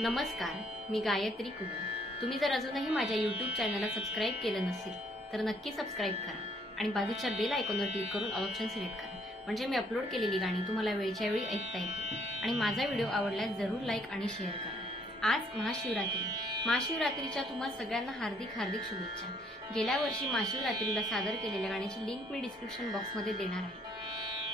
नमस्कार, मी गायत्री कुबल। तुम्ही जर अजूनही माझ्या YouTube चॅनलला सबस्क्राईब केलं नसेल तर नक्की सबस्क्राईब करा आणि बाजूच्या बेल आयकॉनवर क्लिक करून ऑप्शन सिलेक्ट करा, म्हणजे मी अपलोड केलेली गाणी तुम्हाला वेळच्या वेळी ऐकता येतील। आणि माझा व्हिडिओ आवडल्यास जरूर लाईक आणि शेअर करा। आज महाशिवरात्री। महाशिवरात्रीच्या तुम्हा सगळ्यांना हार्दिक हार्दिक शुभेच्छा। गेल्या वर्षी महाशिवरात्रीला सादर केलेल्या गाण्याची लिंक मी डिस्क्रिप्शन बॉक्समध्ये देणार आहे।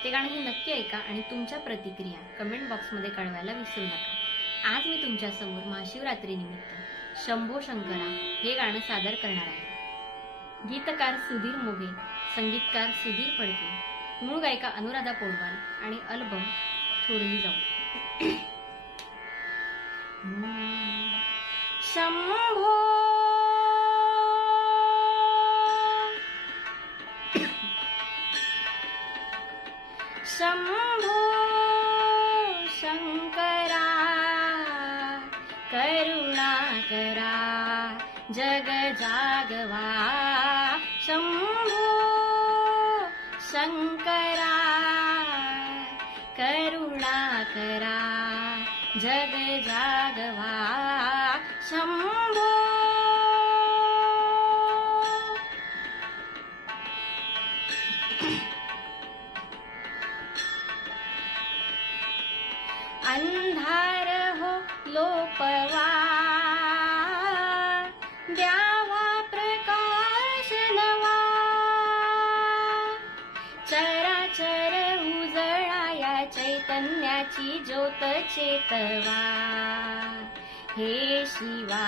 ते गाणंही नक्की ऐका आणि तुमच्या प्रतिक्रिया कमेंट बॉक्समध्ये कळवायला विसरू नका। आज मी तुमच्या समोर महाशिवरात्री निमित्त शंभो शंकरा हे गाणं सादर करणार आहे। गीतकार सुधीर मोघे, संगीतकार सुधीर फडके, मूळ गायिका अनुराधा पौडवाल आणि अल्बम थोडली जाऊ। शंभो शंभो शंकरा करुणा करा जग जागवा। शंभो शंकरा करुणा करा जग जागवा। शंभो अंधार हो लोपवा, द्यावा प्रकाश नवा। चराचर उजळाया चैतन्याची ज्योत चेतवा। हे शिवा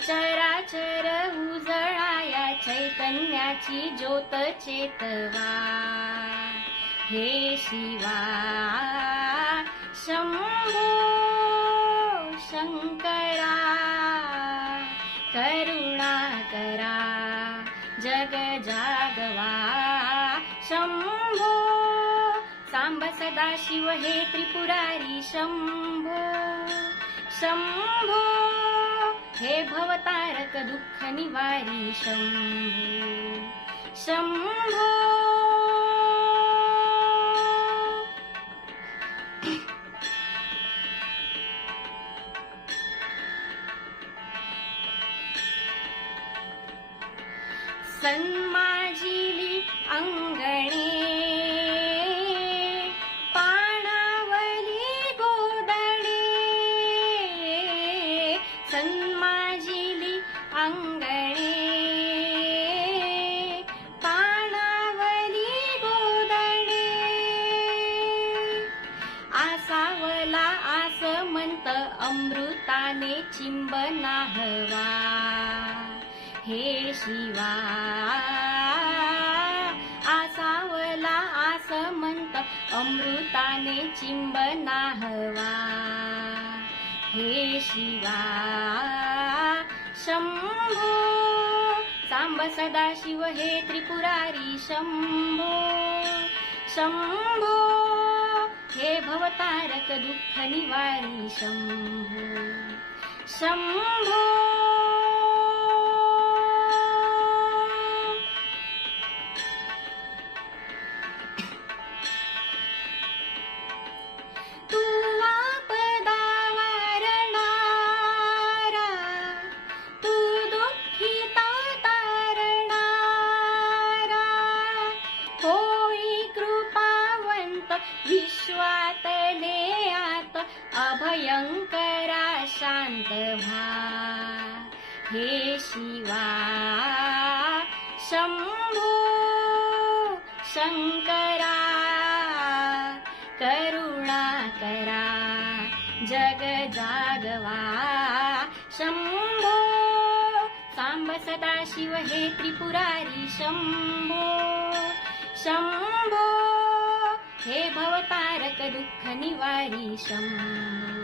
चराचर उजळाया चैतन्याची ज्योत चेतवा। हे शिवा शंभो शंकरा करुणा करा जग जागवा। शंभो सांब सदाशिव हे त्रिपुरारी। शंभो शंभो हे भवतारक दुःख निवारी। शंभो शंभो सन्माजिली अंगणे, पाणावली गोदडे। सन्माजिली अंगणे, पाणावली गोदडे। आसावला आसमंत अमृताने चिंबना हवा। हे शिवा आसावला आसमंत अमृताने चिंबना हवा। हे शिवा शंभो सांब सदाशिव हे त्रिपुरारी। शंभो शंभो हे भवतारक दुःख निवारी। शंभो शंभो विश्वातले आत अभयंकरा शांत व्हा। हे शिवा शंभो शंकरा करुणा करा जग जागवा। शंभो सांब सदाशिव हे त्रिपुरारी। शंभो शंभो हे भवतारक दुःख निवारी। शंभो